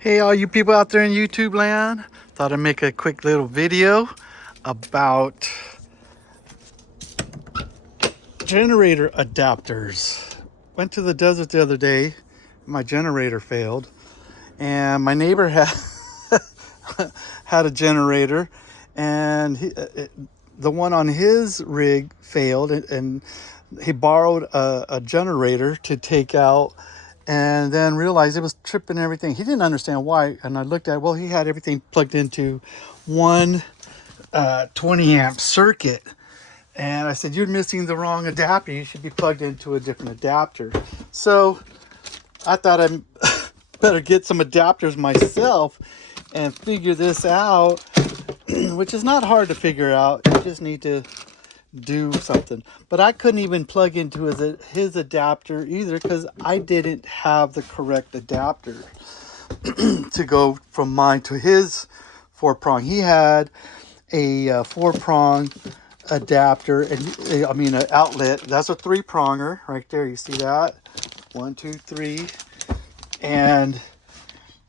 Hey, all you people out there in YouTube land. Thought I'd make a quick little video about generator adapters. Went to the desert the other day. My generator failed. And my neighbor had, had a generator. And the one on his rig failed. And he borrowed a generator to take out and then realized it was tripping everything. He didn't understand why. And I looked at, well, he had everything plugged into one 20 amp circuit. And I said, you're missing the wrong adapter. You should be plugged into a different adapter. So I thought I better get some adapters myself and figure this out, which is not hard to figure out. You just need to do something. But I couldn't even plug into his adapter either because I didn't have the correct adapter to go from mine to his 4-prong. He had a 4-prong adapter, and I mean an outlet. That's a 3-pronger right there. You see that? 1, 2, 3. And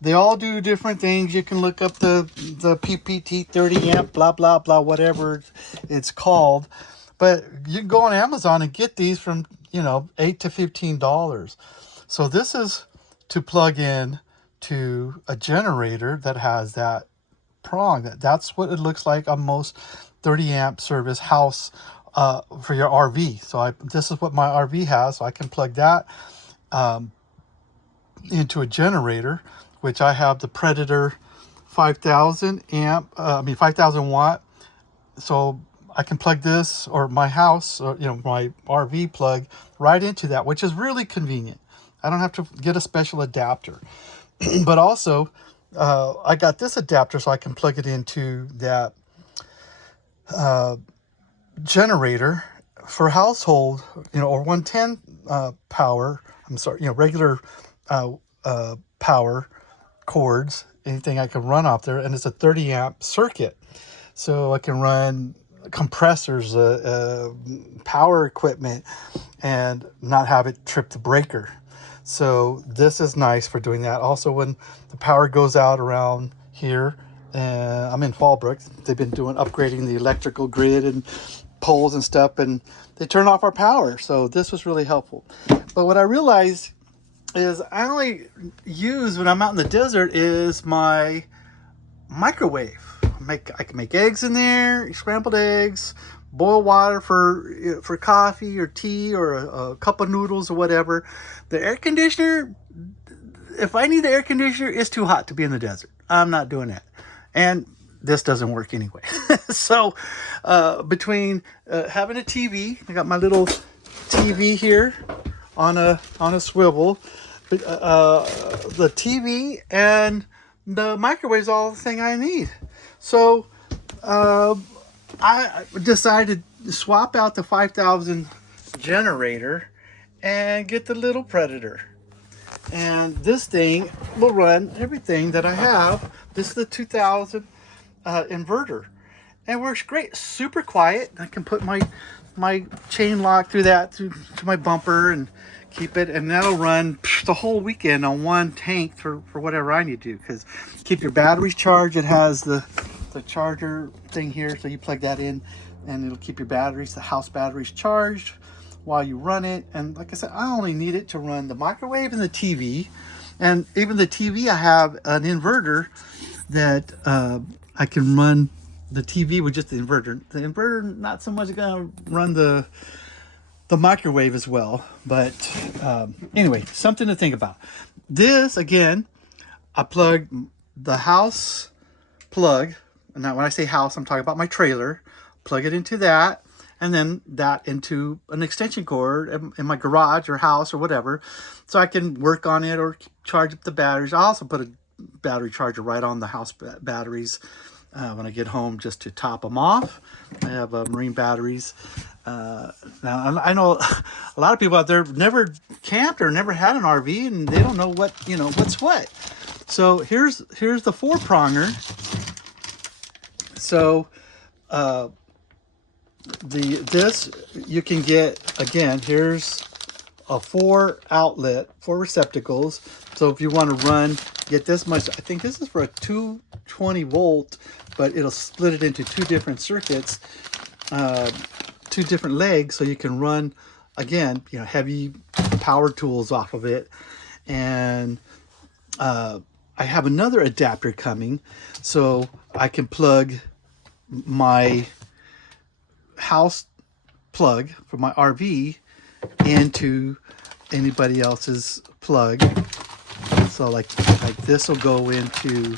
they all do different things. You can look up the PPT 30 amp, blah, blah, blah, whatever it's called. But you can go on Amazon and get these from, $8 to $15. So this is to plug in to a generator that has that prong. That's what it looks like on most 30 amp service house for your RV. So this is what my RV has. So I can plug that into a generator, which I have the Predator 5,000 watt. So I can plug this or my house or my RV plug right into that, which is really convenient. I don't have to get a special adapter. But also I got this adapter so I can plug it into that generator for household, or 110 power. Regular power cords, anything I can run off there, and it's a 30 amp circuit, so I can run compressors, power equipment, and not have it trip the breaker. So this is nice for doing that. Also, when the power goes out around here, I'm in Fallbrook, they've been upgrading the electrical grid and poles and stuff, and they turn off our power. So this was really helpful. But what I realized is I only use when I'm out in the desert is my microwave. I can make eggs in there, scrambled eggs, boil water for coffee or tea or a cup of noodles or whatever. The air conditioner, if I need the air conditioner, it's too hot to be in the desert. I'm not doing that. And this doesn't work anyway. So between having a TV, I got my little TV here on a swivel. The TV and the microwave is all the thing I need. So I decided to swap out the 5,000 generator and get the little Predator. And this thing will run everything that I have. This is the 2000 inverter, and works great. Super quiet. I can put my chain lock through that to my bumper and keep it, and that'll run the whole weekend on one tank for whatever I need to do. Because keep your batteries charged. It has the charger thing here, so you plug that in and it'll keep your batteries, the house batteries, charged while you run it. And like I said, I only need it to run the microwave and the TV. And even the TV, I have an inverter that I can run the TV with just the inverter. The inverter not so much gonna run the microwave as well, but anyway, something to think about. This, again, I plug the house plug. Now when I say house, I'm talking about my trailer. Plug it into that, and then that into an extension cord in my garage or house or whatever, so I can work on it or charge up the batteries. I also put a battery charger right on the house batteries when I get home, just to top them off. I have marine batteries. Now I know a lot of people out there never camped or never had an RV, and they don't know what's what. So here's the 4-pronger. So this you can get, again, here's a 4 receptacles. So if you want to run, get this much, I think this is for a 220 volt, but it'll split it into 2 different circuits, 2 different legs, so you can run, again, you know, heavy power tools off of it. And I have another adapter coming, so I can plug my house plug for my RV into anybody else's plug. So like this will go into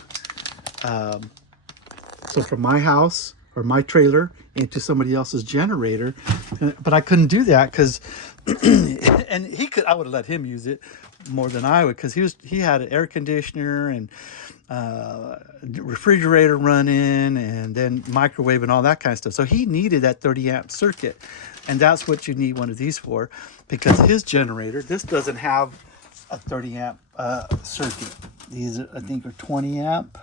so from my house or my trailer into somebody else's generator. But I couldn't do that because and he could, I would have let him use it more than I would, because he had an air conditioner and refrigerator running and then microwave and all that kind of stuff. So he needed that 30 amp circuit, and that's what you need one of these for, because his generator, this doesn't have a 30 amp circuit. These I think are 20 amp.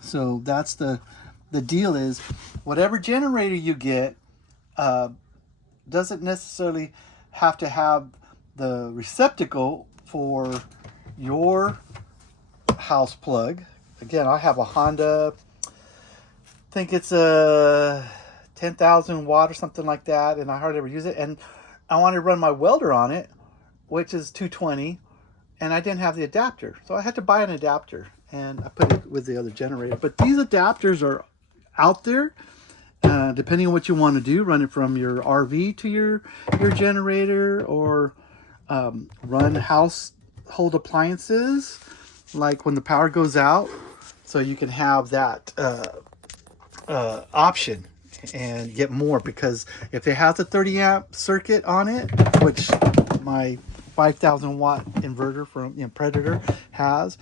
So that's the deal, is whatever generator you get doesn't necessarily have to have the receptacle for your house plug. Again, I have a Honda, I think it's a 10,000 watt or something like that, and I hardly ever use it. And I wanted to run my welder on it, which is 220, and I didn't have the adapter. So I had to buy an adapter, and I put it with the other generator. But these adapters are out there. Depending on what you want to do, run it from your RV to your generator, or run household appliances, like when the power goes out, so you can have that option and get more. Because if it has a 30 amp circuit on it, which my 5,000 watt inverter from Predator has,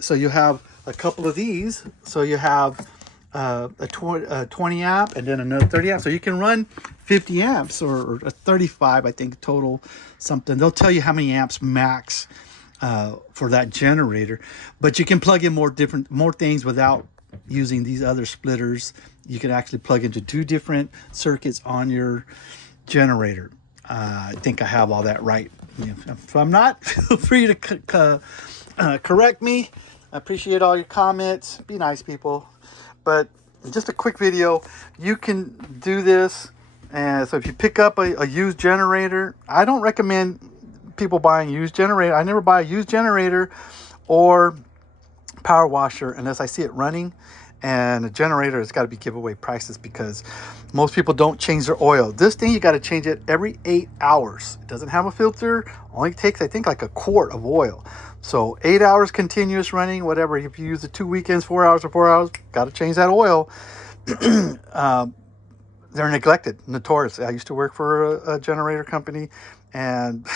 so you have a couple of these, so you have a 20 amp and then another 30 amp, so you can run 50 amps or a 35, I think, total something. They'll tell you how many amps max for that generator, but you can plug in more things without using these other splitters. You can actually plug into 2 different circuits on your generator. I think I have all that right. If I'm not, feel free to correct me. I appreciate all your comments. Be nice, people. But just a quick video, you can do this. And so if you pick up a used generator, I don't recommend people buying used generator. I never buy a used generator or power washer unless I see it running. And a generator has got to be giveaway prices, because most people don't change their oil. This thing, you got to change it every 8 hours. It doesn't have a filter. Only takes, I think, like a quart of oil. So 8 hours continuous running, whatever. If you use it 2 weekends, 4 hours or 4 hours, got to change that oil. They're neglected, notorious. I used to work for a generator company, and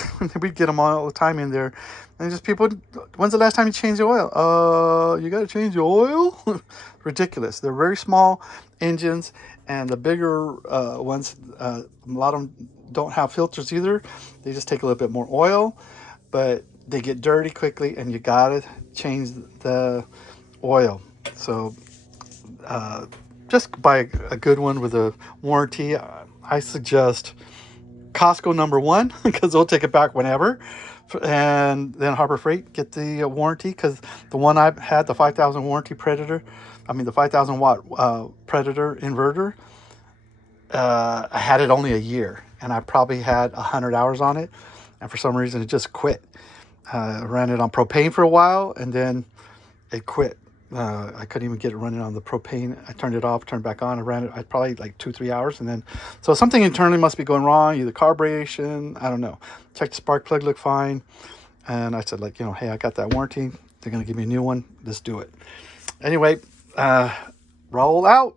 we'd get them all the time in there. And just people, when's the last time you changed the oil? You got to change the oil? Ridiculous. They're very small engines, and the bigger ones, a lot of them don't have filters either. They just take a little bit more oil, but they get dirty quickly, and you got to change the oil. So just buy a good one with a warranty. I suggest Costco #1, because they'll take it back whenever. And then Harbor Freight, get the warranty, because the one I had, the 5,000 warranty Predator, the 5,000 watt Predator inverter, I had it only a year, and I probably had 100 hours on it, and for some reason it just quit. I ran it on propane for a while, and then it quit. I couldn't even get it running on the propane. I turned it off, turned it back on. I ran it probably like 2-3 hours, and then so something internally must be going wrong, either carburation, I don't know. Checked the spark plug, looked fine, and I said, hey, I got that warranty. They're gonna give me a new one. Let's do it. Anyway, roll out.